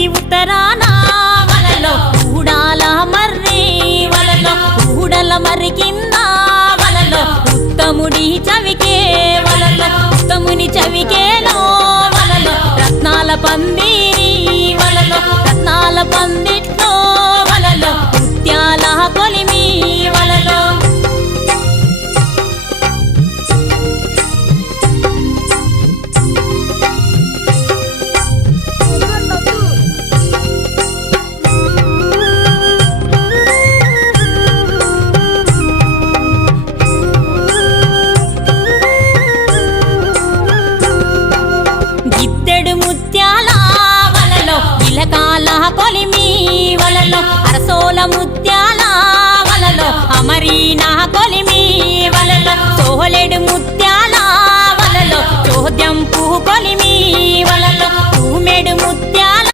ఊరికి ఉత్తరాన వలలో ఊడాల మర్రి వలలో ఊడల మర్రి కింద వలలో ఉత్తముడి చవికే వలలో ఉత్తముని చవికేలో వలలో రత్నాల పందిరి వలలో రత్నాల పందిట్లో వలలో ముత్యాల కొలిమి వలలో గిద్దెడు ముత్యాల వలలో ఇలకాల కొలిమి వలలో అరసోల ముత్యాల వలలో అమరీనా కొలిమి వలలో సోలెడు ముత్యాల వలలో చోద్యం పువ్వు కొలిమి వలలో తూమెడు ముత్యాల